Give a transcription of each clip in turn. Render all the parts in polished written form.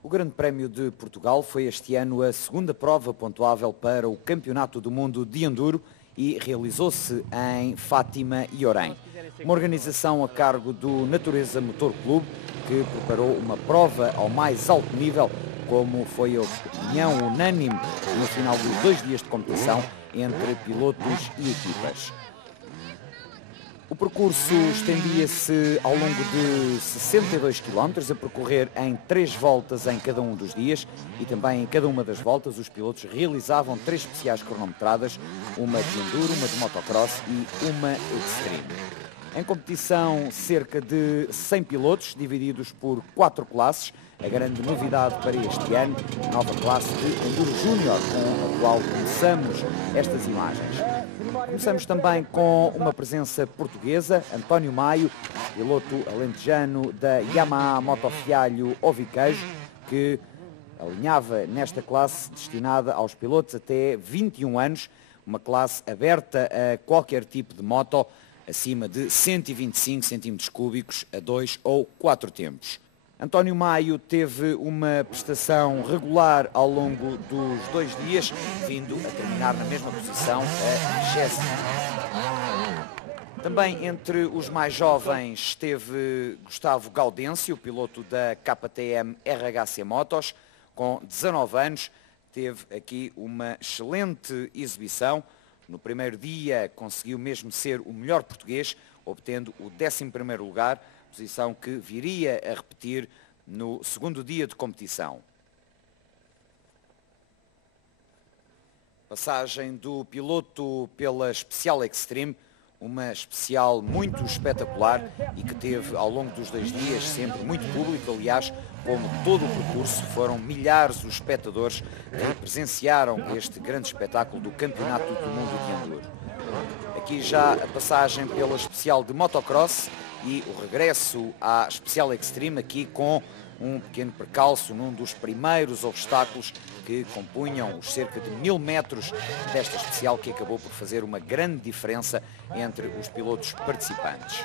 O Grande Prémio de Portugal foi este ano a segunda prova pontuável para o Campeonato do Mundo de Enduro e realizou-se em Fátima e Orém. Uma organização a cargo do Natureza Motor Clube que preparou uma prova ao mais alto nível, como foi a opinião unânime no final dos 2 dias de competição entre pilotos e equipas. O percurso estendia-se ao longo de 62 km, a percorrer em 3 voltas em cada um dos dias, e também em cada uma das voltas os pilotos realizavam 3 especiais cronometradas, uma de enduro, uma de motocross e uma extreme. Em competição, cerca de 100 pilotos, divididos por 4 classes. A grande novidade para este ano, a nova classe de Enduro Júnior, com a qual começamos estas imagens. Começamos também com uma presença portuguesa, António Maio, piloto alentejano da Yamaha Motofialho Oviquejo, que alinhava nesta classe destinada aos pilotos até 21 anos, uma classe aberta a qualquer tipo de moto, acima de 125 cm3 a 2 ou 4 tempos. António Maio teve uma prestação regular ao longo dos 2 dias, vindo a terminar na mesma posição, a 20ª. Também entre os mais jovens esteve Gustavo Gaudêncio, piloto da KTM RHC Motos, com 19 anos, teve aqui uma excelente exibição. No primeiro dia conseguiu mesmo ser o melhor português, obtendo o 11º lugar, posição que viria a repetir no segundo dia de competição. Passagem do piloto pela Especial Extreme, uma especial muito espetacular e que teve ao longo dos 2 dias sempre muito público. Aliás, como todo o percurso, foram milhares os espectadores que presenciaram este grande espetáculo do Campeonato do Mundo de Enduro. Aqui já a passagem pela especial de motocross e o regresso à especial extreme, aqui com um pequeno percalço num dos primeiros obstáculos que compunham os cerca de 1000 metros desta especial, que acabou por fazer uma grande diferença entre os pilotos participantes.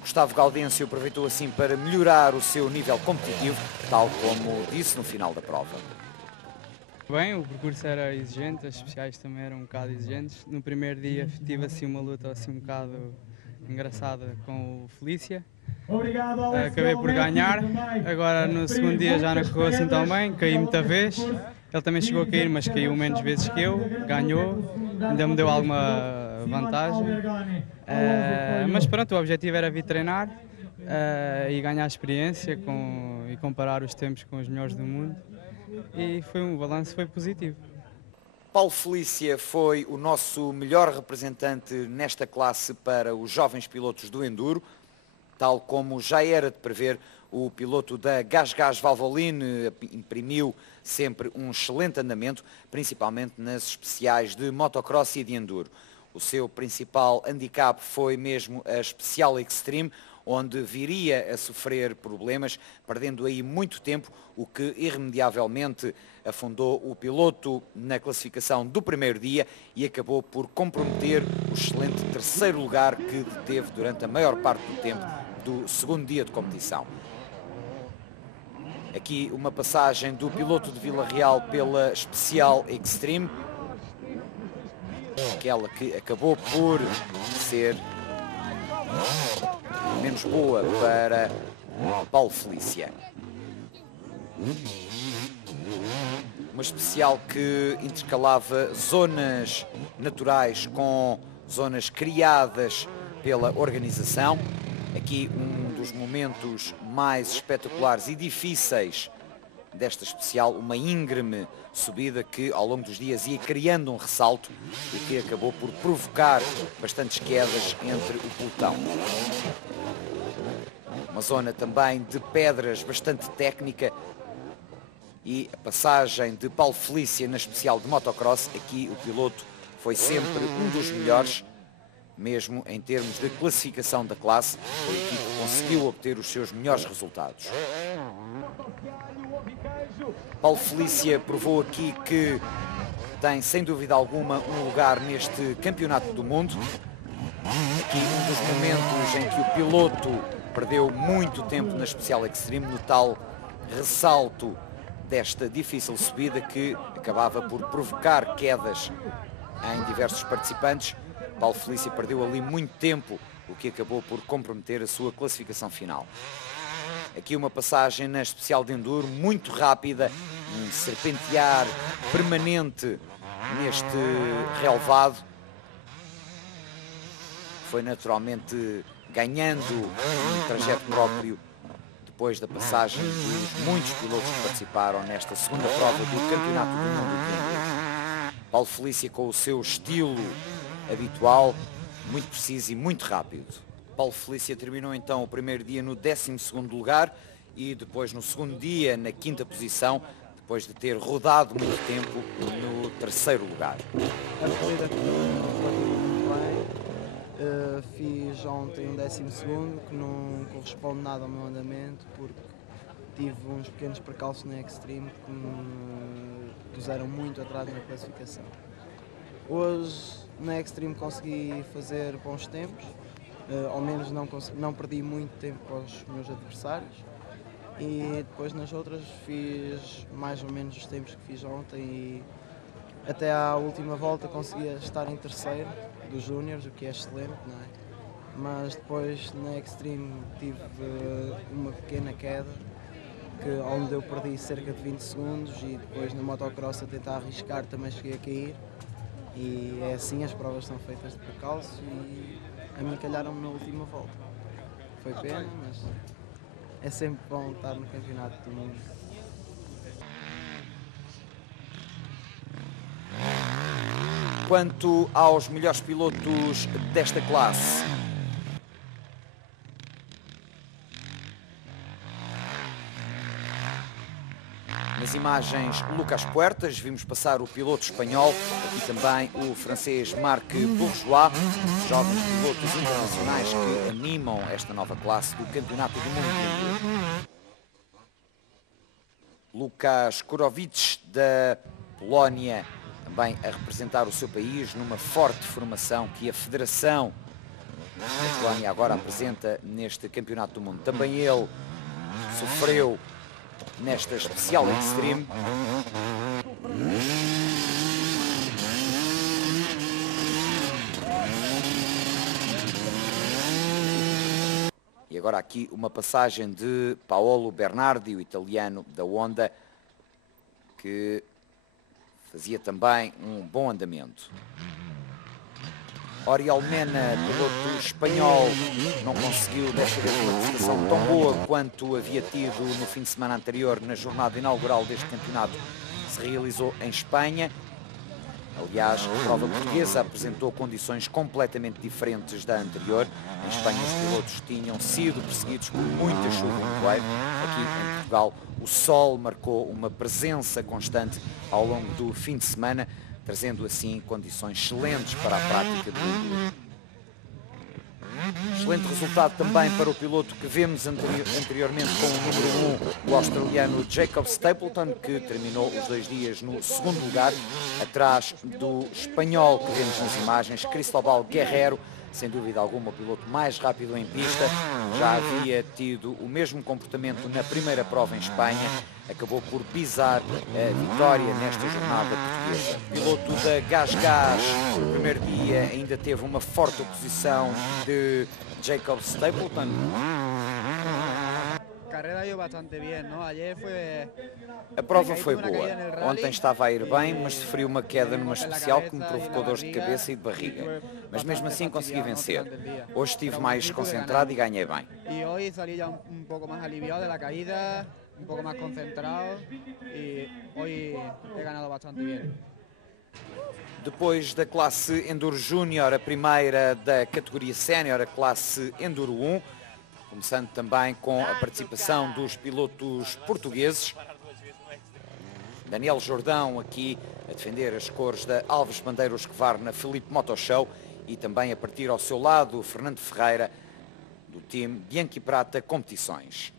Gustavo Gaudêncio aproveitou assim para melhorar o seu nível competitivo, tal como disse no final da prova. Bem, o percurso era exigente, as especiais também eram um bocado exigentes. No primeiro dia tive assim uma luta assim um bocado engraçada com o Felícia. Acabei por ganhar, agora no segundo dia já não correu assim tão bem, caí muita vez. Ele também chegou a cair, mas caiu menos vezes que eu, ganhou, ainda me deu alguma vantagem. Mas pronto, o objetivo era vir treinar e ganhar experiência e comparar os tempos com os melhores do mundo. E o balanço foi positivo. Paulo Felícia foi o nosso melhor representante nesta classe para os jovens pilotos do Enduro, tal como já era de prever. O piloto da GasGas Valvoline imprimiu sempre um excelente andamento, principalmente nas especiais de motocross e de enduro. O seu principal handicap foi mesmo a especial extreme, onde viria a sofrer problemas, perdendo aí muito tempo, o que irremediavelmente afundou o piloto na classificação do primeiro dia e acabou por comprometer o excelente 3º lugar que deteve durante a maior parte do tempo do segundo dia de competição. Aqui uma passagem do piloto de Vila Real pela Especial Extreme, aquela que acabou por ser menos boa para Paulo Felícia. Uma especial que intercalava zonas naturais com zonas criadas pela organização. Aqui um dos momentos mais espetaculares e difíceis desta especial, uma íngreme subida que ao longo dos dias ia criando um ressalto e que acabou por provocar bastantes quedas entre o pelotão. Uma zona também de pedras bastante técnica e a passagem de Paulo Felícia na especial de motocross. Aqui o piloto foi sempre um dos melhores, Mesmo em termos de classificação da classe, a equipe conseguiu obter os seus melhores resultados. Paulo Felícia provou aqui que tem, sem dúvida alguma, um lugar neste Campeonato do Mundo. Aqui um dos momentos em que o piloto perdeu muito tempo na Special Extreme, no tal ressalto desta difícil subida que acabava por provocar quedas em diversos participantes. Paulo Felícia perdeu ali muito tempo, o que acabou por comprometer a sua classificação final. Aqui uma passagem na especial de enduro, muito rápida, um serpentear permanente neste relevado. Foi naturalmente ganhando um trajeto próprio depois da passagem dos muitos pilotos que participaram nesta segunda prova do Campeonato do Mundo de Enduro. Paulo Felícia com o seu estilo habitual, muito preciso e muito rápido. Paulo Felícia terminou então o primeiro dia no 12º lugar e depois no segundo dia na 5ª posição, depois de ter rodado muito tempo no 3º lugar. A corrida foi muito bem. Fiz ontem um 12º, que não corresponde nada ao meu andamento, porque tive uns pequenos percalços na Extreme que me puseram muito atrás na classificação. Hoje na Extreme consegui fazer bons tempos, ao menos não perdi muito tempo aos meus adversários, e depois nas outras fiz mais ou menos os tempos que fiz ontem e até à última volta conseguia estar em 3º dos Júniors, o que é excelente, não é? Mas depois na Extreme tive uma pequena queda, onde eu perdi cerca de 20 segundos e depois na motocross a tentar arriscar também cheguei a cair. E é assim, as provas são feitas de percalço e a mim calharam-me na última volta. Foi pena, mas é sempre bom estar no Campeonato do Mundo. Quanto aos melhores pilotos desta classe, nas imagens Lucas Puertas, vimos passar o piloto espanhol, aqui também o francês Marc Bourgeois, jovens pilotos internacionais que animam esta nova classe do Campeonato do Mundo. Lukas Kurowicz, da Polónia, também a representar o seu país numa forte formação que a Federação da Polónia agora apresenta neste Campeonato do Mundo. Também ele sofreu nesta especial Extreme. E agora aqui uma passagem de Paolo Bernardi, o italiano da Honda, que fazia também um bom andamento. Oriol Mena, piloto espanhol, não conseguiu desta vez uma prestação tão boa quanto havia tido no fim de semana anterior na jornada inaugural deste campeonato que se realizou em Espanha. Aliás, a prova portuguesa apresentou condições completamente diferentes da anterior. Em Espanha os pilotos tinham sido perseguidos por muita chuva no nevoeiro. Aqui em Portugal o sol marcou uma presença constante ao longo do fim de semana, trazendo assim condições excelentes para a prática do enduro. Excelente resultado também para o piloto que vemos anteriormente com o número 1, o australiano Jacob Stapleton, que terminou os 2 dias no 2º lugar, atrás do espanhol que vemos nas imagens, Cristóbal Guerrero, sem dúvida alguma o piloto mais rápido em pista. Já havia tido o mesmo comportamento na primeira prova em Espanha, acabou por pisar a vitória nesta jornada portuguesa. O piloto da GasGas, no primeiro dia ainda teve uma forte oposição de Jacob Stapleton. A prova foi boa. Ontem estava a ir bem, mas sofri uma queda numa especial que me provocou dores de cabeça e de barriga. Mas mesmo assim consegui vencer. Hoje estive mais concentrado e ganhei bem. E hoje saí já pouco mais aliviado da caída, pouco mais concentrado e hoje he ganado bastante bem. Depois da classe Enduro Júnior, a primeira da categoria Sénior, a classe Enduro 1, começando também com a participação dos pilotos portugueses. Daniel Jordão aqui a defender as cores da Alves Bandeira Escovar na Filipe Moto Show e também a partir ao seu lado Fernando Ferreira, do time Bianchi Prata Competições.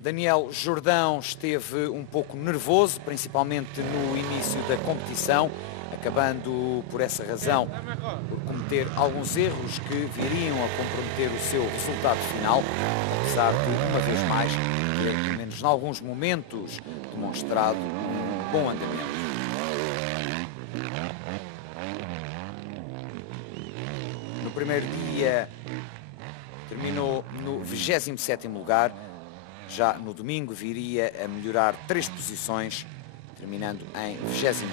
Daniel Jordão esteve um pouco nervoso, principalmente no início da competição, acabando por essa razão por cometer alguns erros que viriam a comprometer o seu resultado final, apesar de, uma vez mais, ter, pelo menos em alguns momentos, demonstrado um bom andamento. No primeiro dia terminou no 27º lugar, já no domingo viria a melhorar 3 posições, terminando em 24º.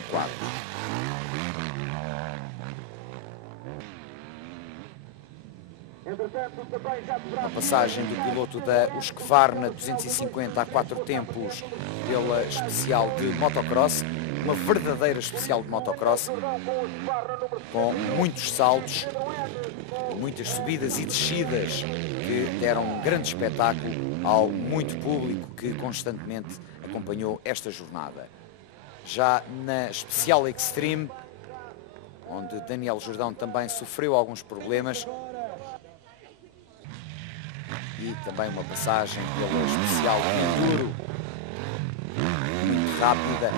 A passagem do piloto da Husqvarna 250 a 4 tempos pela especial de motocross, uma verdadeira especial de motocross, com muitos saltos, muitas subidas e descidas que deram um grande espetáculo ao muito público que constantemente acompanhou esta jornada. Já na especial Extreme, onde Daniel Jordão também sofreu alguns problemas, e também uma passagem pela especial de Enduro, muito rápida,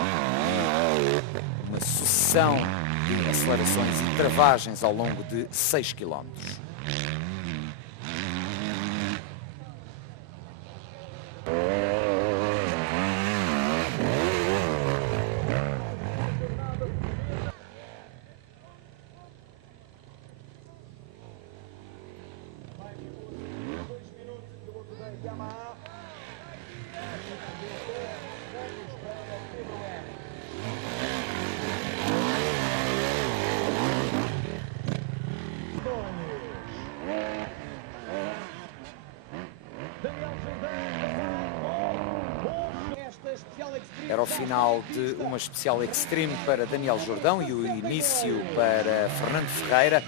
uma sucessão de acelerações e travagens ao longo de 6 km. Era o final de uma especial Extreme para Daniel Jordão e o início para Fernando Ferreira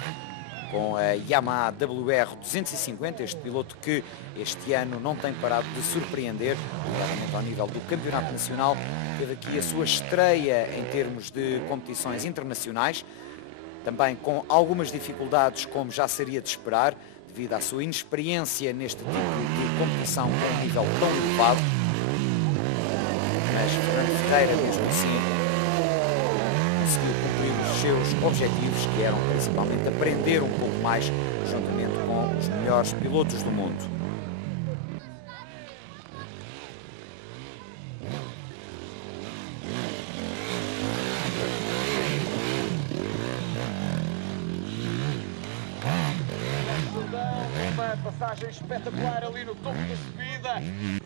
com a Yamaha WR 250, este piloto que este ano não tem parado de surpreender, claramente ao nível do Campeonato Nacional. Teve aqui a sua estreia em termos de competições internacionais, também com algumas dificuldades, como já seria de esperar, devido à sua inexperiência neste tipo de competição com um nível tão elevado. Mas Fernando Ferreira, mesmo assim, conseguiu cumprir os seus objetivos, que eram principalmente aprender um pouco mais juntamente com os melhores pilotos do mundo. Uma passagem espetacular ali no topo da subida.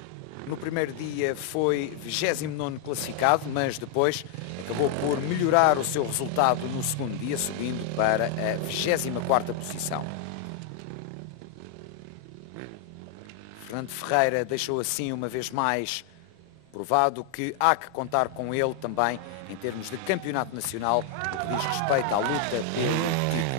No primeiro dia foi 29º classificado, mas depois acabou por melhorar o seu resultado no segundo dia, subindo para a 24ª posição. Fernando Ferreira deixou assim uma vez mais provado que há que contar com ele também em termos de campeonato nacional, no que diz respeito à luta pelo título.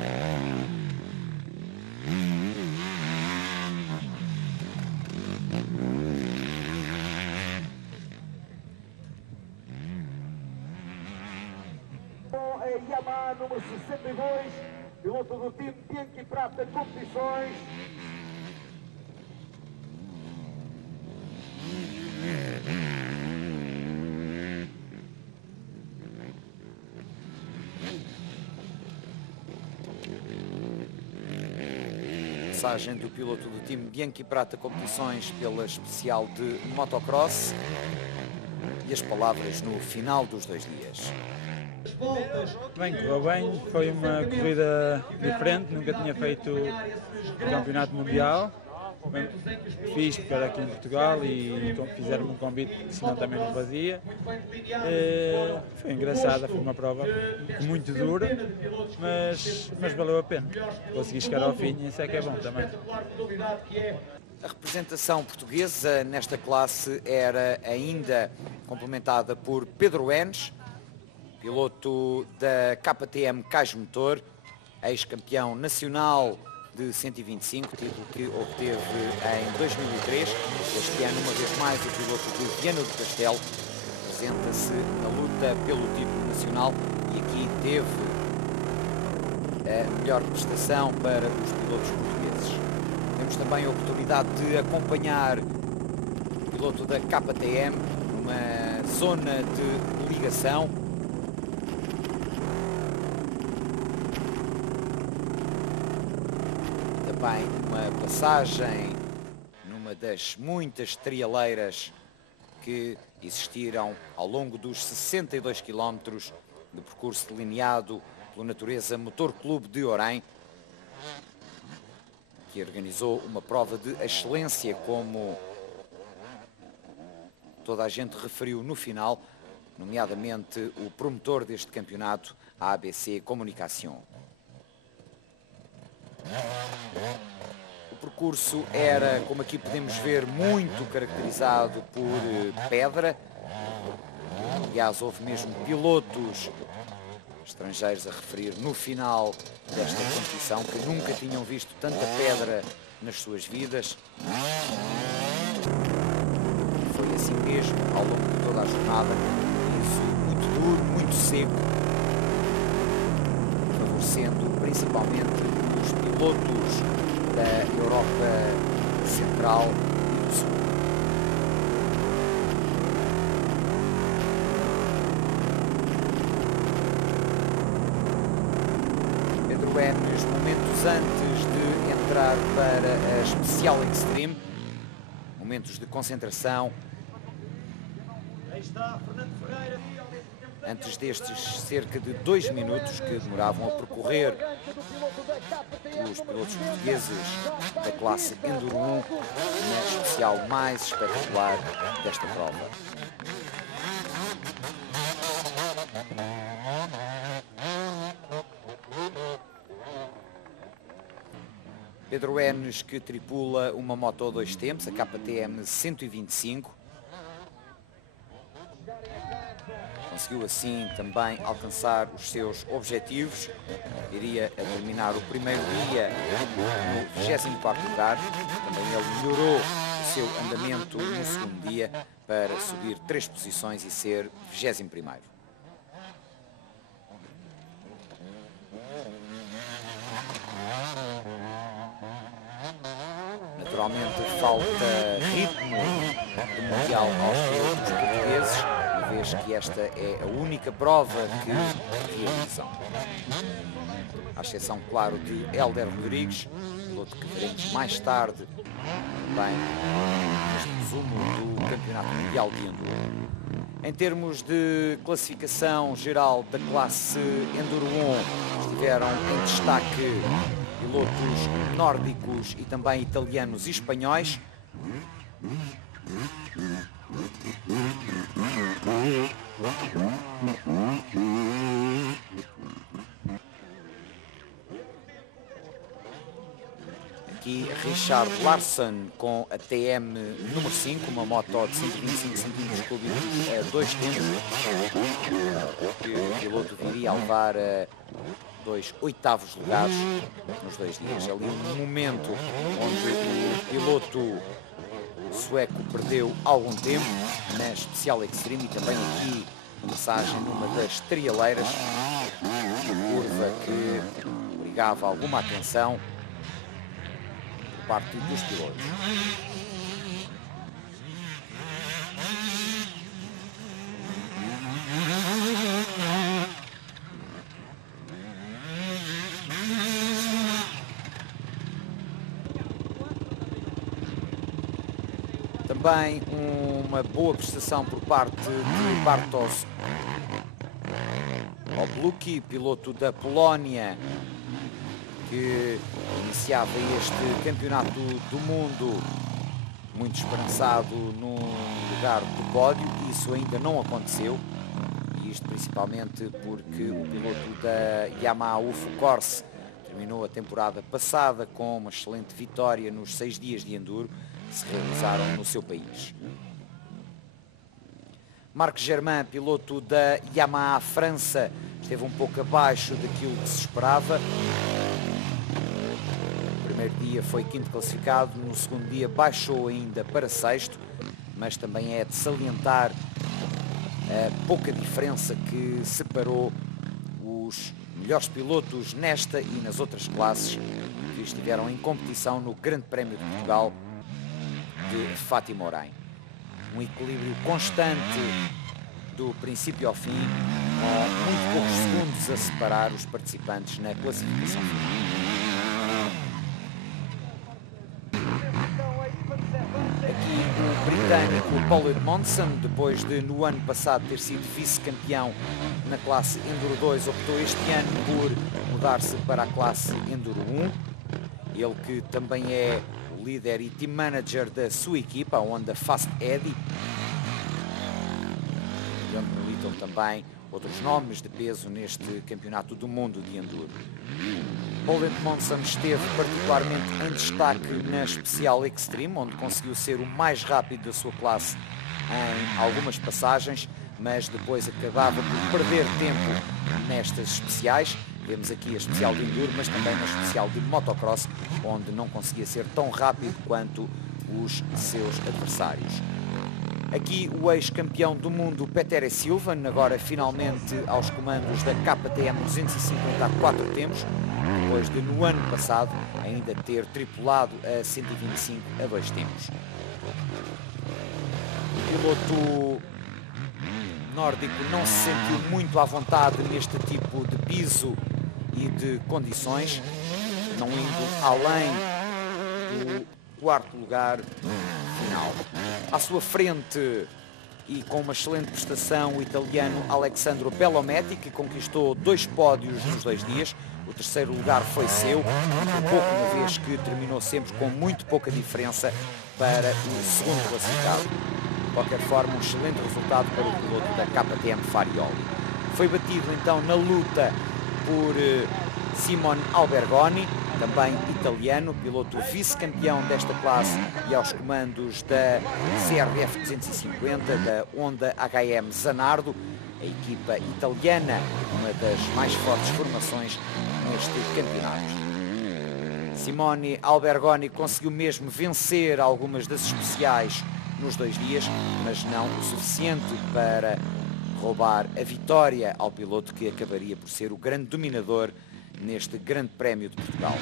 Yamaha número 62, piloto do time Bianchi Prata Competições. Passagem do piloto do time Bianchi Prata Competições pela especial de motocross e as palavras no final dos 2 dias. Bem, correu bem, foi uma corrida diferente, nunca tinha feito campeonato mundial. Bem, fiz para aqui em Portugal e fizeram-me um convite que senão também não fazia. Foi engraçada, foi uma prova muito dura, mas valeu a pena. Consegui chegar ao fim e isso é que é bom também. A representação portuguesa nesta classe era ainda complementada por Pedro Enes, piloto da KTM Cais Motor, ex-campeão nacional de 125, título que obteve em 2003. Este ano, uma vez mais, o piloto de Viana do Castelo apresenta-se na luta pelo título nacional e aqui teve a melhor prestação para os pilotos portugueses. Temos também a oportunidade de acompanhar o piloto da KTM numa zona de ligação. Também uma passagem numa das muitas trialeiras que existiram ao longo dos 62 km de percurso delineado pelo Natureza Motor Clube de Orem, que organizou uma prova de excelência, como toda a gente referiu no final, nomeadamente o promotor deste campeonato, a ABC Comunicação. O percurso era, como aqui podemos ver, muito caracterizado por pedra. Aliás, houve mesmo pilotos estrangeiros a referir no final desta competição que nunca tinham visto tanta pedra nas suas vidas. Foi assim mesmo ao longo de toda a jornada, isso muito duro, muito seco, favorecendo principalmente os pilotos da Europa Central e do Sul. Pedro Enes, momentos antes de entrar para a Especial Extreme, momentos de concentração. Antes destes cerca de 2 minutos que demoravam a percorrer os pilotos portugueses da classe Enduro 1 na especial mais espetacular desta prova. Pedro Enes, que tripula uma moto a 2 tempos, a KTM 125. Conseguiu assim também alcançar os seus objetivos. Iria a terminar o primeiro dia no 24º lugar. Também ele melhorou o seu andamento no segundo dia para subir 3 posições e ser 21º. Naturalmente falta ritmo do Mundial aos pilotos portugueses, uma vez que esta é a única prova que realizam. À exceção, claro, de Hélder Rodrigues, piloto que veremos mais tarde também neste resumo do Campeonato Mundial de Enduro. Em termos de classificação geral da classe Enduro 1, estiveram em destaque pilotos nórdicos e também italianos e espanhóis. Aqui Richard Larsen com a TM número 5, uma moto de 125 cm cúbicos a 2 tempos, que o piloto viria a levar a 2 oitavos lugares nos 2 dias. Ali um momento onde o piloto sueco perdeu algum tempo na Especial Extreme e também aqui a passagem numa das trialeiras, uma curva que obrigava alguma atenção por parte dos pilotos. Também uma boa prestação por parte de Bartosz Obluki, piloto da Polónia, que iniciava este campeonato do mundo muito esperançado num lugar do pódio. Isso ainda não aconteceu, e isto principalmente porque o piloto da Yamaha UFO Corse terminou a temporada passada com uma excelente vitória nos 6 dias de enduro que se realizaram no seu país. Marc Germain, piloto da Yamaha França, esteve um pouco abaixo daquilo que se esperava. No primeiro dia foi 5º classificado, no segundo dia baixou ainda para 6º, mas também é de salientar a pouca diferença que separou os melhores pilotos nesta e nas outras classes que estiveram em competição no Grande Prémio de Portugal de Fátima Orém. Um equilíbrio constante do princípio ao fim, com muito poucos segundos a separar os participantes na classificação final. Aqui o britânico Paul Edmondson, depois de no ano passado ter sido vice-campeão na classe Enduro 2, optou este ano por mudar-se para a classe Enduro 1. Ele que também é o líder e team manager da sua equipa, a Honda Fast Eddy, onde militam também outros nomes de peso neste campeonato do mundo de Enduro. Paul Edmondson esteve particularmente em destaque na Especial Extreme, onde conseguiu ser o mais rápido da sua classe em algumas passagens, mas depois acabava por perder tempo nestas especiais. Vemos aqui a especial de Enduro, mas também na especial de Motocross, onde não conseguia ser tão rápido quanto os seus adversários. Aqui o ex-campeão do mundo Petere Silva, agora finalmente aos comandos da KTM 250 a 4 tempos, depois de no ano passado ainda ter tripulado a 125 a 2 tempos. O piloto nórdico não se sentiu muito à vontade neste tipo de piso e de condições, não indo além do quarto lugar final. À sua frente e com uma excelente prestação, o italiano Alessandro Bellometti, que conquistou 2 pódios nos 2 dias. O terceiro lugar foi seu, por pouco, uma vez que terminou sempre com muito pouca diferença para o segundo classificado. De qualquer forma, um excelente resultado para o piloto da KTM Farioli. Foi batido então na luta por Simone Albergoni, também italiano, piloto vice-campeão desta classe e aos comandos da CRF 250, da Honda HM Zanardo, a equipa italiana, uma das mais fortes formações neste campeonato. Simone Albergoni conseguiu mesmo vencer algumas das especiais nos 2 dias, mas não o suficiente para roubar a vitória ao piloto que acabaria por ser o grande dominador neste Grande Prémio de Portugal.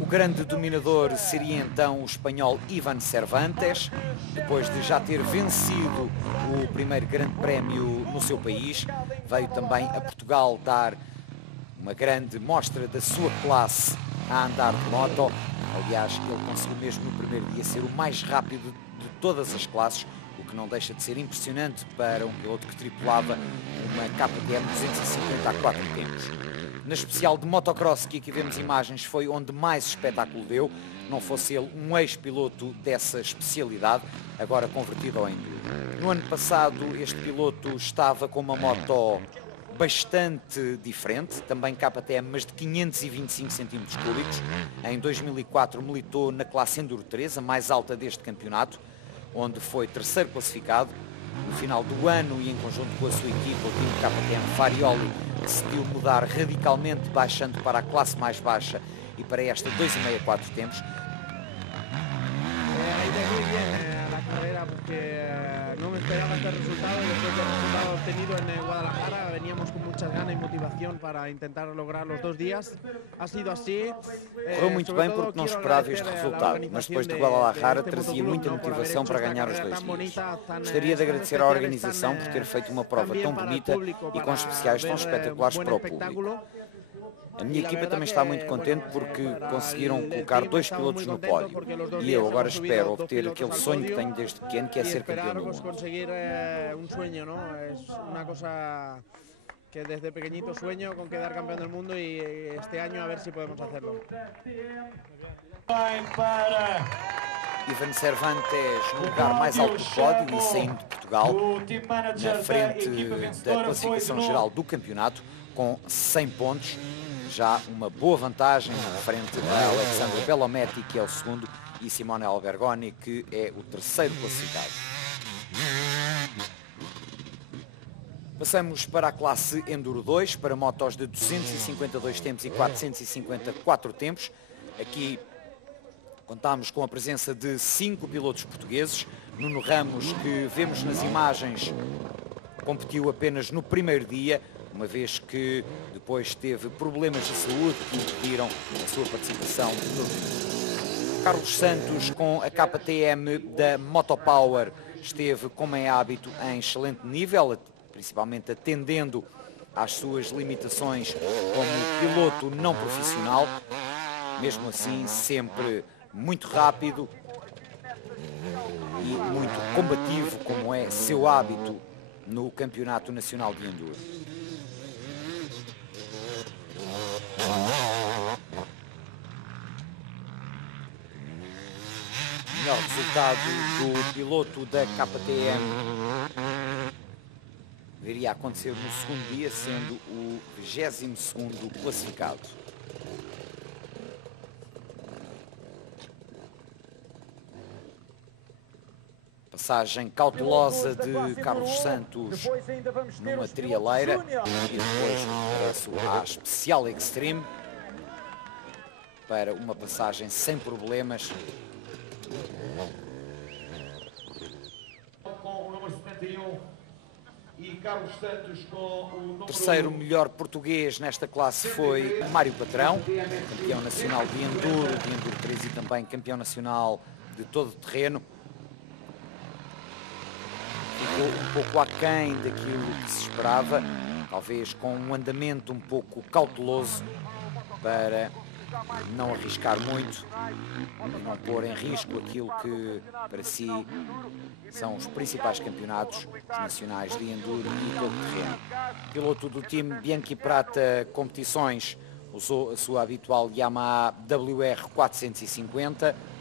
O grande dominador seria então o espanhol Ivan Cervantes, depois de já ter vencido o primeiro Grande Prémio no seu país. Veio também a Portugal dar uma grande mostra da sua classe a andar de moto. Aliás, ele conseguiu mesmo no primeiro dia ser o mais rápido de todas as classes, o que não deixa de ser impressionante para um piloto que tripulava uma KTM 250 a 4 tempos. Na especial de motocross, que aqui vemos imagens, foi onde mais espetáculo deu, não fosse ele um ex-piloto dessa especialidade, agora convertido ao enduro. No ano passado este piloto estava com uma moto bastante diferente, também KTM, mas de 525 cm3. Em 2004 militou na classe Enduro 3, a mais alta deste campeonato, onde foi terceiro classificado. No final do ano e em conjunto com a sua equipa, o time KTM Farioli decidiu mudar radicalmente, baixando para a classe mais baixa e para esta 2,5 a 4 tempos. No me esperaba este resultado y después del resultado obtenido en Guadalajara veníamos con muchas ganas y motivación para intentar lograr los 2 días. Ha sido así. Correu muito bem porque não esperava este resultado, mas depois de Guadalajara trazia muita motivação para ganhar os 2 dias. Gostaria de agradecer à organização por ter feito uma prova tão bonita e com especiais tão espetaculares para o público. A minha equipa também está muito contente porque conseguiram colocar 2 pilotos no pódio. E eu agora espero obter aquele sonho que tenho desde pequeno, que é ser campeão do mundo. Que desde pequeñito sueño con quedar campeón del mundo y este año a ver si podemos hacerlo. Ivan Cervantes no lugar mais alto do pódio e saindo de Portugal na frente da classificação geral do campeonato com 100 pontos. Já uma boa vantagem frente a Alessandro Bellometti, que é o segundo, e Simone Albergoni, que é o terceiro classificado. Passamos para a classe Enduro 2, para motos de 252 tempos e 454 tempos. Aqui contamos com a presença de 5 pilotos portugueses. Nuno Ramos, que vemos nas imagens, competiu apenas no primeiro dia, uma vez que depois teve problemas de saúde que impediram a sua participação no vídeo. Carlos Santos, com a KTM da Motopower, esteve, como é hábito, em excelente nível, principalmente atendendo às suas limitações como piloto não profissional. Mesmo assim, sempre muito rápido e muito combativo, como é seu hábito no Campeonato Nacional de Enduro. Melhor resultado do piloto da KTM viria a acontecer no segundo dia, sendo o 22º classificado. Passagem cautelosa de Carlos Santos numa trialeira e depois regresso à Special Extreme para uma passagem sem problemas. Com o número 71 e Carlos Santos com o número... Terceiro melhor português nesta classe foi Mário Patrão, campeão nacional de Enduro 3 e também campeão nacional de todo terreno. Ficou um pouco aquém daquilo que se esperava, talvez com um andamento um pouco cauteloso para não arriscar muito e não pôr em risco aquilo que para si são os principais campeonatos nacionais de Enduro e todo terreno. Piloto do time Bianchi Prata Competições usou a sua habitual Yamaha WR 450.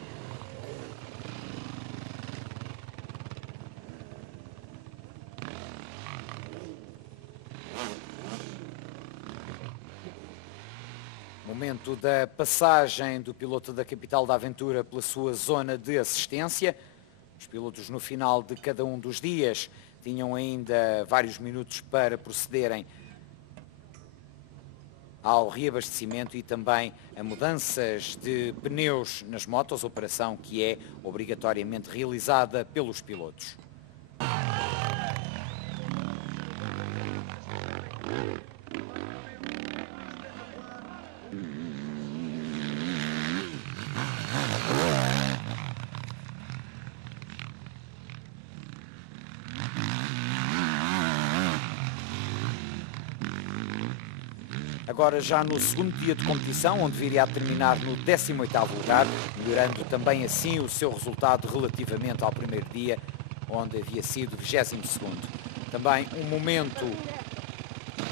Momento da passagem do piloto da Capital da Aventura pela sua zona de assistência. Os pilotos no final de cada um dos dias tinham ainda vários minutos para procederem ao reabastecimento e também a mudanças de pneus nas motos, operação que é obrigatoriamente realizada pelos pilotos. Agora já no segundo dia de competição, onde viria a terminar no 18º lugar, melhorando também assim o seu resultado relativamente ao primeiro dia, onde havia sido 22º. Também um momento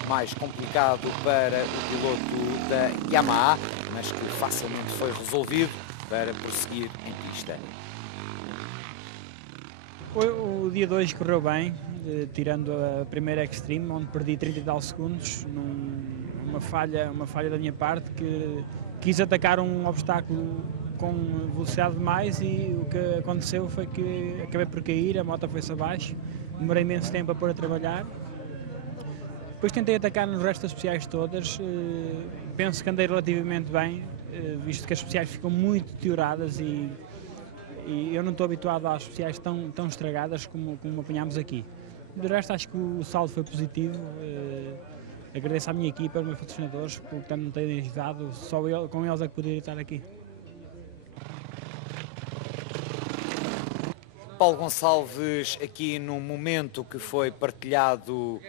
mais complicado para o piloto da Yamaha, mas que facilmente foi resolvido para prosseguir em pista. O dia 2 correu bem, tirando a primeira Extreme, onde perdi 30 e tal segundos, uma falha da minha parte, que quis atacar um obstáculo com velocidade demais e o que aconteceu foi que acabei por cair, a moto foi-se abaixo, demorei imenso tempo a pôr a trabalhar. Depois tentei atacar nos restos das especiais todas, penso que andei relativamente bem, visto que as especiais ficam muito deterioradas e eu não estou habituado às especiais tão estragadas como apanhámos aqui. De resto, acho que o saldo foi positivo. Agradeço à minha equipa, aos meus patrocinadores, por tanto me terem ajudado. Só com eles é que poderia estar aqui. Paulo Gonçalves, aqui num momento que foi partilhado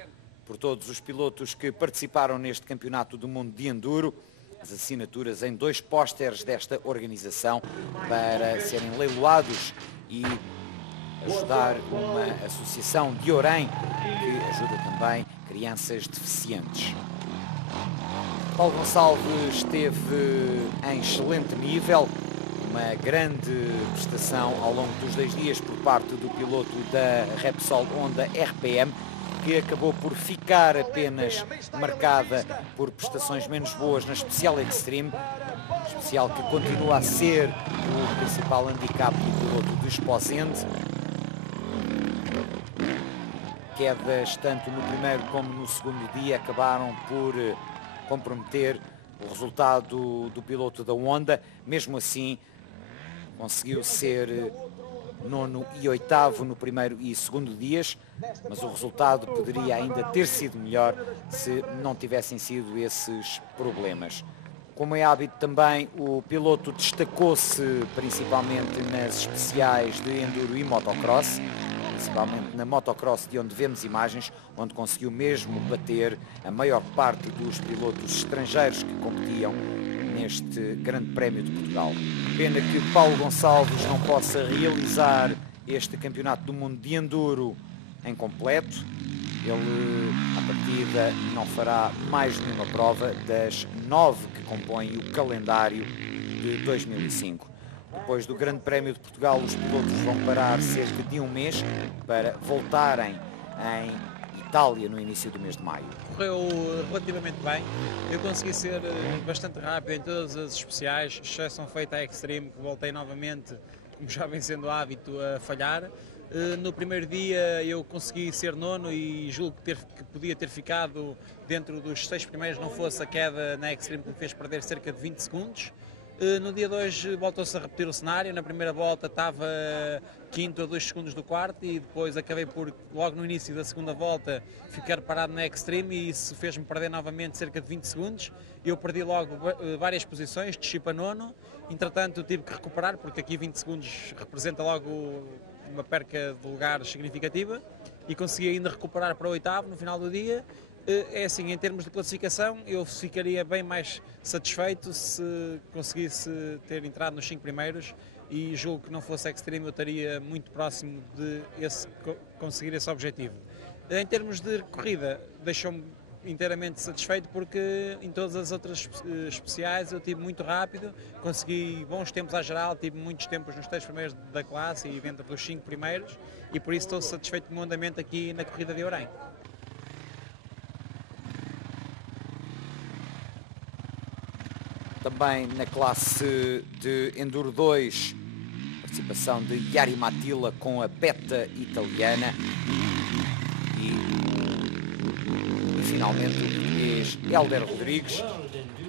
por todos os pilotos que participaram neste Campeonato do Mundo de Enduro, as assinaturas em 2 pósteres desta organização para serem leiloados e ajudar uma associação de Orem que ajuda também crianças deficientes. Paulo Gonçalves esteve em excelente nível, uma grande prestação ao longo dos 2 dias por parte do piloto da Repsol Honda RPM, que acabou por ficar apenas marcada por prestações menos boas na Special Extreme, especial que continua a ser o principal handicap do piloto de Esposende. quedas tanto no primeiro como no segundo dia acabaram por comprometer o resultado do piloto da Honda. Mesmo assim, conseguiu ser nono e oitavo no primeiro e segundo dias, mas o resultado poderia ainda ter sido melhor se não tivessem sido esses problemas. Como é hábito também, o piloto destacou-se principalmente nas especiais de enduro e motocross, principalmente na motocross, de onde vemos imagens, onde conseguiu mesmo bater a maior parte dos pilotos estrangeiros que competiam neste Grande Prémio de Portugal. Pena que Paulo Gonçalves não possa realizar este Campeonato do Mundo de Enduro em completo. Ele, à partida, não fará mais nenhuma prova das 9 que compõem o calendário de 2005. Depois do Grande Prémio de Portugal, os pilotos vão parar cerca de um mês para voltarem em Itália no início do mês de maio. Correu relativamente bem. Eu consegui ser bastante rápido em todas as especiais, exceção feita à Extreme, que voltei novamente, como já vem sendo hábito, a falhar. No primeiro dia eu consegui ser nono e julgo que podia ter ficado dentro dos 6 primeiros, não fosse a queda na Extreme que me fez perder cerca de 20 segundos. No dia 2 voltou-se a repetir o cenário. Na primeira volta estava quinto a 2 segundos do quarto e depois acabei por, logo no início da segunda volta, ficar parado na Extreme e isso fez-me perder novamente cerca de 20 segundos. Eu perdi logo várias posições, desci para nono. Entretanto tive que recuperar, porque aqui 20 segundos representa logo uma perca de lugares significativa, e consegui ainda recuperar para o oitavo no final do dia. É assim, em termos de classificação, eu ficaria bem mais satisfeito se conseguisse ter entrado nos 5 primeiros, e julgo que não fosse Extreme eu estaria muito próximo de conseguir esse objetivo. Em termos de corrida, deixou-me inteiramente satisfeito, porque em todas as outras especiais eu tive muito rápido, consegui bons tempos à geral, tive muitos tempos nos 3 primeiros da classe e dentro dos 5 primeiros, e por isso estou satisfeito do meu andamento aqui na corrida de Orem. Também na classe de Enduro 2, participação de Jari Mattila com a Beta italiana e finalmente o português Hélder Rodrigues,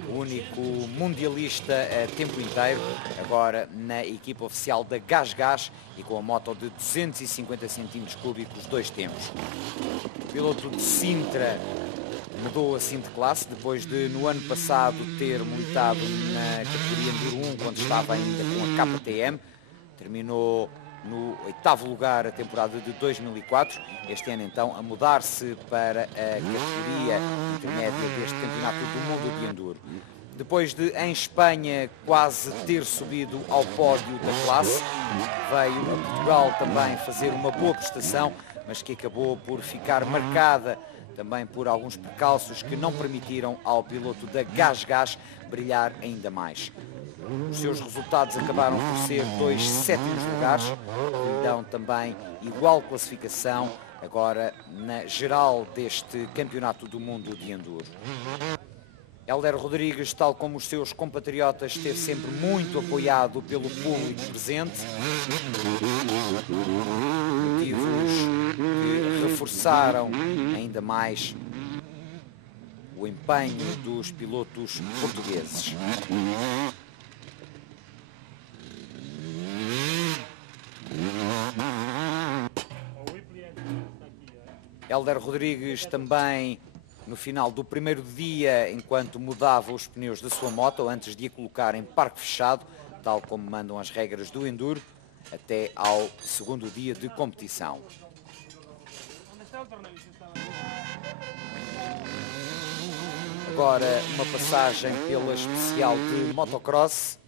o único mundialista a tempo inteiro, agora na equipa oficial da GasGas e com a moto de 250 cm3, 2 tempos. O piloto de Sintra mudou assim de classe, depois de no ano passado ter militado na categoria Enduro 1, quando estava ainda com a KTM. Terminou no 8º lugar a temporada de 2004, este ano então a mudar-se para a categoria intermédia deste Campeonato do Mundo de Enduro. Depois de, em Espanha, quase ter subido ao pódio da classe, veio a Portugal também fazer uma boa prestação, mas que acabou por ficar marcada também por alguns percalços que não permitiram ao piloto da GasGas brilhar ainda mais. Os seus resultados acabaram por ser 2 sétimos lugares, que dão também igual classificação agora na geral deste Campeonato do Mundo de Enduro. Hélder Rodrigues, tal como os seus compatriotas, esteve sempre muito apoiado pelo público presente, motivos que reforçaram ainda mais o empenho dos pilotos portugueses. Hélder Rodrigues também, no final do primeiro dia, enquanto mudava os pneus da sua moto, antes de a colocar em parque fechado, tal como mandam as regras do Enduro, até ao segundo dia de competição. Agora uma passagem pela especial de motocross.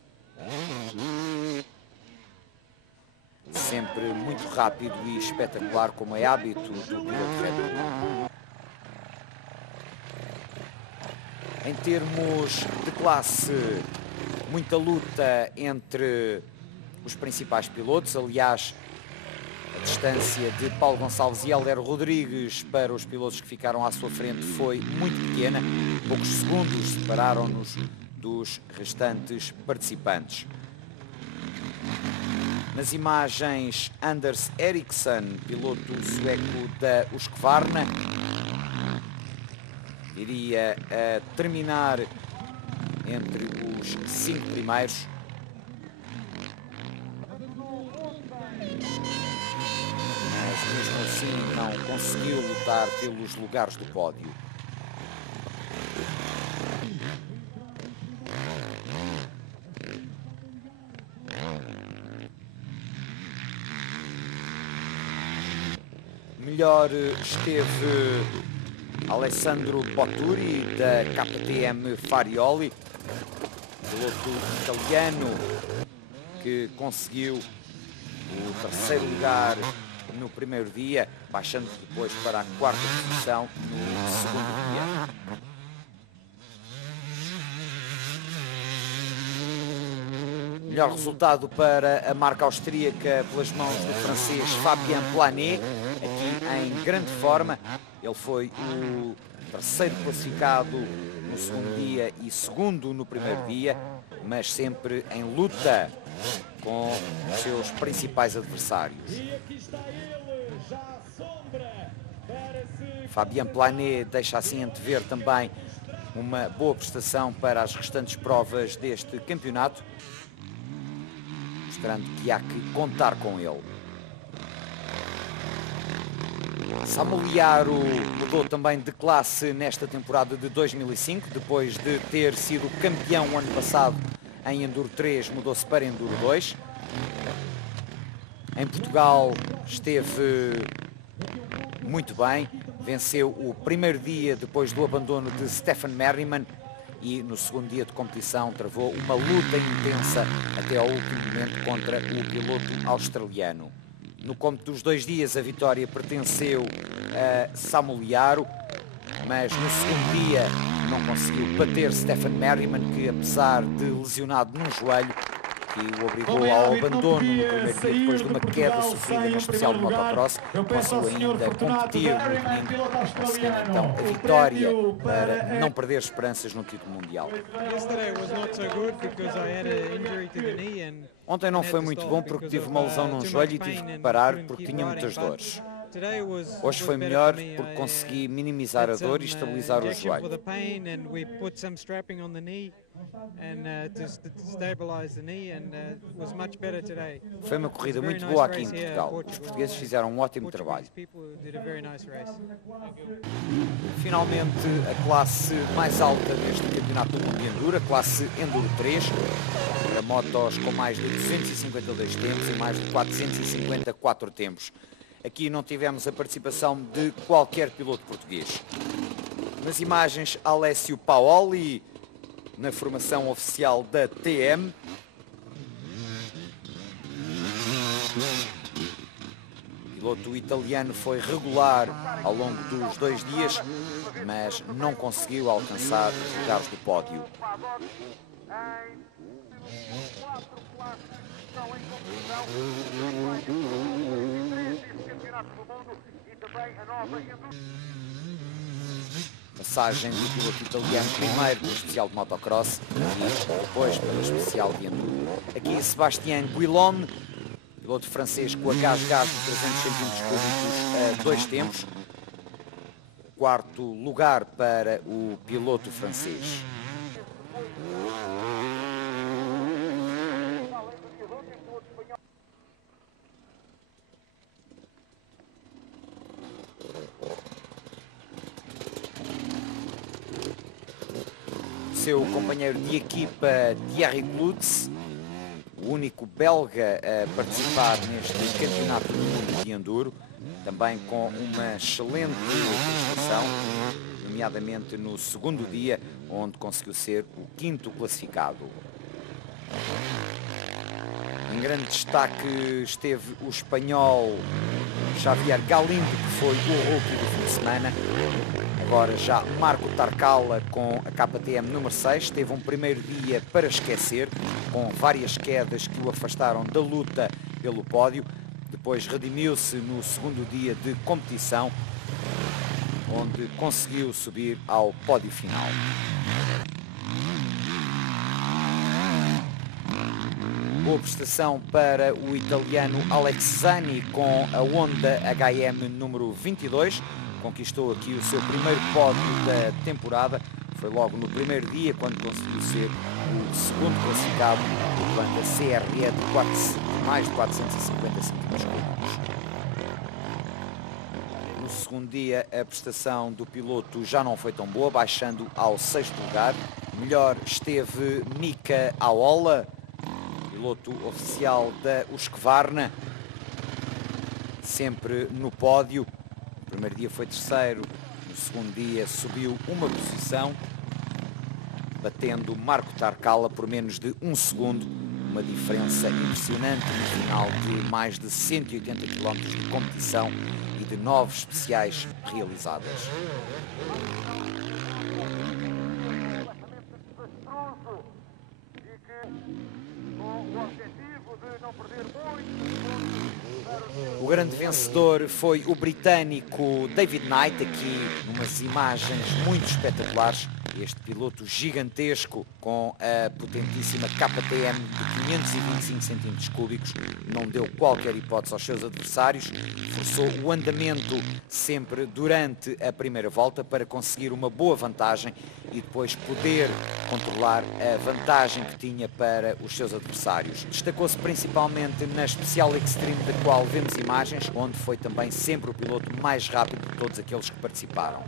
Sempre muito rápido e espetacular, como é hábito do piloto Red Bull. Em termos de classe, muita luta entre os principais pilotos. Aliás, a distância de Paulo Gonçalves e Hélder Rodrigues para os pilotos que ficaram à sua frente foi muito pequena. Poucos segundos separaram-nos dos restantes participantes. Nas imagens, Anders Eriksson, piloto sueco da Husqvarna, iria terminar entre os 5 primeiros. Mas mesmo assim não conseguiu lutar pelos lugares do pódio. Melhor esteve Alessandro Botturi, da KTM Farioli, piloto italiano que conseguiu o terceiro lugar no primeiro dia, baixando depois para a quarta posição no segundo dia. Melhor resultado para a marca austríaca pelas mãos do francês Fabien Planet, aqui em grande forma. Ele foi o terceiro classificado no segundo dia e segundo no primeiro dia, mas sempre em luta com os seus principais adversários. Fabien Planet deixa assim antever também uma boa prestação para as restantes provas deste campeonato, mostrando que há que contar com ele. Samuliaro mudou também de classe nesta temporada de 2005, depois de ter sido campeão o ano passado em Enduro 3, mudou-se para Enduro 2. Em Portugal esteve muito bem, venceu o primeiro dia depois do abandono de Stefan Merriman e no segundo dia de competição travou uma luta intensa até ao último momento contra o piloto australiano. No cômputo dos 2 dias a vitória pertenceu a Samuliaro, mas no segundo dia não conseguiu bater Stefan Merriman, que apesar de lesionado num joelho, que o obrigou ao abandono no primeiro dia depois de uma queda sofrida na especial de motocross, conseguiu ainda competir no domingo, conseguindo então a vitória para não perder esperanças no título mundial. Ontem não foi muito bom porque tive uma lesão num joelho e tive que parar porque tinha muitas dores. Hoje foi melhor porque consegui minimizar a dor e estabilizar o joelho. Foi uma corrida muito boa aqui em Portugal. Os portugueses fizeram um ótimo trabalho. Finalmente, a classe mais alta deste campeonato do mundo de Enduro, a classe Enduro 3, para motos com mais de 252 tempos e mais de 454 tempos. Aqui não tivemos a participação de qualquer piloto português. Nas imagens, Alessio Paoli, na formação oficial da TM. O piloto italiano foi regular ao longo dos 2 dias, mas não conseguiu alcançar os lugares do pódio. Passagem do piloto italiano primeiro pela especial de motocross e depois pela especial de enduro. Aqui Sébastien Guillaume, piloto francês com a gás de 300 cm3 a 2 tempos. Quarto lugar para o piloto francês. Seu companheiro de equipa Thierry Klutz, o único belga a participar neste campeonato do mundo de enduro, também com uma excelente prestação, nomeadamente no segundo dia, onde conseguiu ser o 5º classificado. Em grande destaque esteve o espanhol Javier Galindo, que foi o rookie do fim de semana. Agora já Marco Tarcala com a KTM número 6, teve um primeiro dia para esquecer, com várias quedas que o afastaram da luta pelo pódio. Depois redimiu-se no segundo dia de competição, onde conseguiu subir ao pódio final. Boa prestação para o italiano Alex Zani com a Honda HM número 22. Conquistou aqui o seu primeiro pódio da temporada. Foi logo no primeiro dia, quando conseguiu ser o segundo classificado, levando a CRE de mais de 450 centímetros cúbicos. No segundo dia, a prestação do piloto já não foi tão boa, baixando ao 6º lugar. Melhor esteve Mika Aola, piloto oficial da Husqvarna, sempre no pódio. No primeiro dia foi terceiro, no segundo dia subiu uma posição, batendo Marco Tarcala por menos de 1 segundo, uma diferença impressionante no final de mais de 180 km de competição e de 9 especiais realizadas. O grande vencedor foi o britânico David Knight, aqui numas imagens muito espetaculares. Este piloto gigantesco com a potentíssima KTM de 525 centímetros cúbicos não deu qualquer hipótese aos seus adversários, forçou o andamento sempre durante a primeira volta para conseguir uma boa vantagem e depois poder controlar a vantagem que tinha para os seus adversários. Destacou-se principalmente na Special Extreme, da qual vemos imagens, onde foi também sempre o piloto mais rápido de todos aqueles que participaram.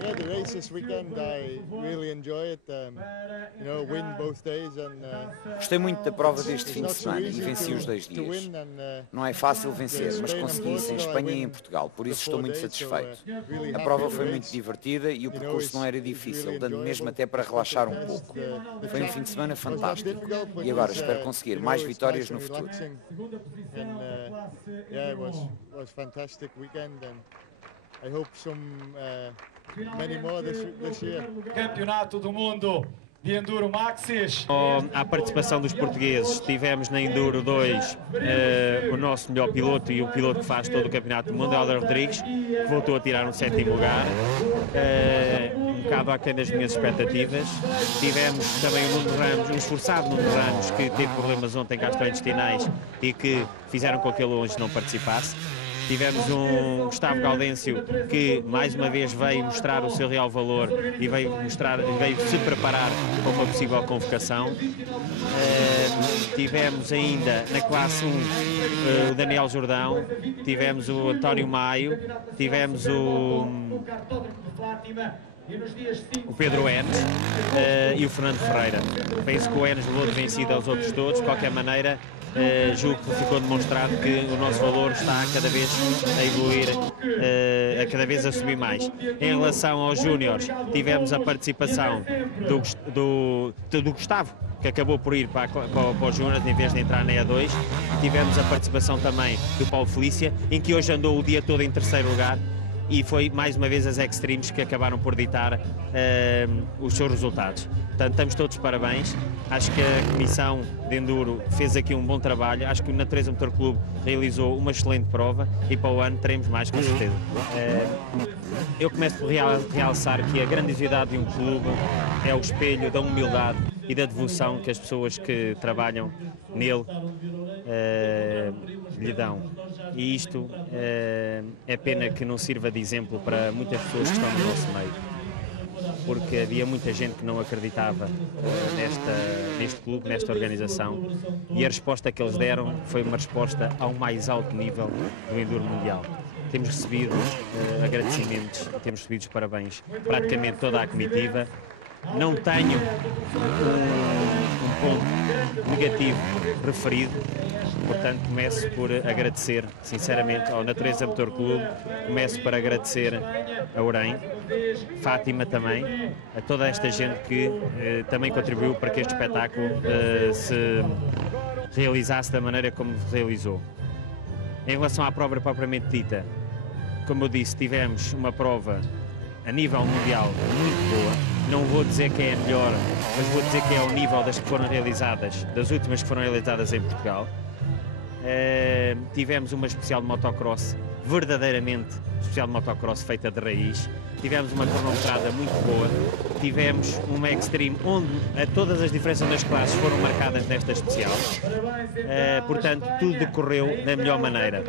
Yeah, the race this weekend, I really enjoy it. Win both days and. Gostei muito da prova deste fim de semana e venci os 2 dias. Não é fácil vencer, mas consegui isso em Espanha e em Portugal, por isso estou muito satisfeito. A prova foi muito divertida e o percurso não era difícil, dando mesmo até para relaxar um pouco. Foi um fim de semana fantástico e agora espero conseguir mais vitórias no futuro. I hope some many more this year. Campeonato do Mundo de Enduro Maxis. À participação dos portugueses, tivemos na Enduro 2 o nosso melhor piloto e o piloto que faz todo o Campeonato do Mundo, Helder Rodrigues, que voltou a tirar um 7º lugar, um bocado aquém das minhas expectativas. Tivemos também o Nuno Ramos, um esforçado Nuno Ramos, que teve problemas ontem gastrointestinais e que fizeram com que ele hoje não participasse. Tivemos um Gustavo Gaudêncio que mais uma vez veio mostrar o seu real valor e veio se preparar para uma possível convocação. Tivemos ainda na classe 1 o Daniel Jordão, tivemos o António Maio, tivemos o Pedro Enes e o Fernando Ferreira. Penso que o Enes levou de vencido aos outros todos. De qualquer maneira, julgo que ficou demonstrado que o nosso valor está cada vez a evoluir, a cada vez a subir mais. Em relação aos júniores, tivemos a participação do Gustavo, que acabou por ir para os júniores em vez de entrar na E2. Tivemos a participação também do Paulo Felícia, em que hoje andou o dia todo em 3º lugar. E foi mais uma vez as Extremes que acabaram por ditar os seus resultados. Portanto, estamos todos de parabéns. Acho que a Comissão de Enduro fez aqui um bom trabalho. Acho que o Natureza Motor Clube realizou uma excelente prova e para o ano teremos mais, com certeza. Eu começo por realçar que a grandiosidade de um clube é o espelho da humildade e da devoção que as pessoas que trabalham nele lhe dão. E isto é pena que não sirva de exemplo para muitas pessoas que estão no nosso meio, porque havia muita gente que não acreditava neste clube, nesta organização, e a resposta que eles deram foi uma resposta ao mais alto nível do Enduro Mundial. Temos recebido agradecimentos, temos recebido os parabéns, praticamente toda a comitiva. Não tenho um ponto negativo referido, portanto começo por agradecer sinceramente ao Natureza Motor Clube, começo por agradecer a Orem, Fátima também, a toda esta gente que também contribuiu para que este espetáculo se realizasse da maneira como se realizou. Em relação à prova propriamente dita, como eu disse, tivemos uma prova a nível mundial muito boa. Não vou dizer que é a melhor, mas vou dizer que é ao nível das que foram realizadas, das últimas que foram realizadas em Portugal. Tivemos uma especial de motocross verdadeiramente especial de motocross feita de raiz. Tivemos uma cronometrada muito boa, tivemos uma Extreme onde todas as diferenças das classes foram marcadas nesta especial, portanto tudo decorreu da melhor maneira.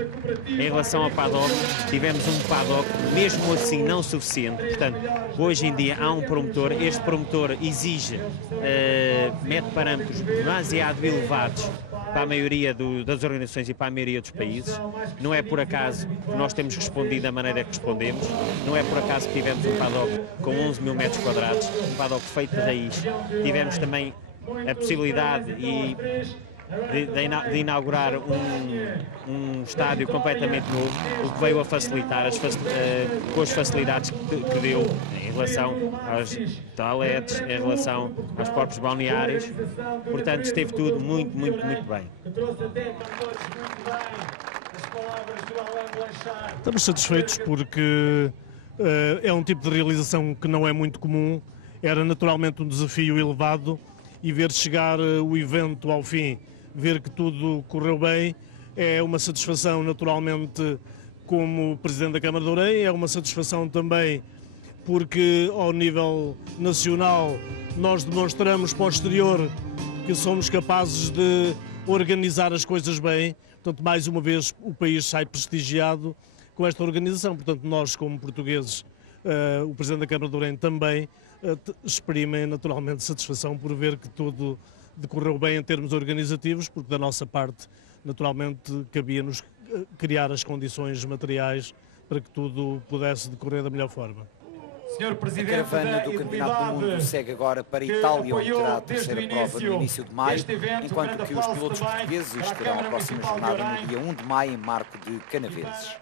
Em relação ao paddock, tivemos um paddock mesmo assim não suficiente, portanto hoje em dia há um promotor, este promotor exige, mete parâmetros demasiado elevados para a maioria das organizações e para a maioria dos países. Não é por acaso que nós temos respondido da maneira que respondemos, não é por acaso que tivemos um paddock com 11 mil metros quadrados, um paddock feito de raiz. Tivemos também a possibilidade de inaugurar um estádio completamente novo, o que veio a facilitar com as facilidades que deu em relação aos toaletes, em relação aos próprios balneários. Portanto, esteve tudo muito, muito, muito bem. Estamos satisfeitos porque é um tipo de realização que não é muito comum. Era naturalmente um desafio elevado e ver chegar o evento ao fim, ver que tudo correu bem, é uma satisfação naturalmente como Presidente da Câmara de Ourém, é uma satisfação também porque ao nível nacional nós demonstramos para o exterior que somos capazes de organizar as coisas bem, portanto mais uma vez o país sai prestigiado com esta organização, portanto nós como portugueses, o Presidente da Câmara de Ourém também exprimem naturalmente satisfação por ver que tudo decorreu bem em termos organizativos, porque da nossa parte, naturalmente, cabia-nos criar as condições materiais para que tudo pudesse decorrer da melhor forma. A caravana do Campeonato do Mundo segue agora para a Itália, onde terá a terceira prova no início de maio, enquanto que os pilotos portugueses terão a próxima jornada no dia 1 de maio em Marco de Canaveses.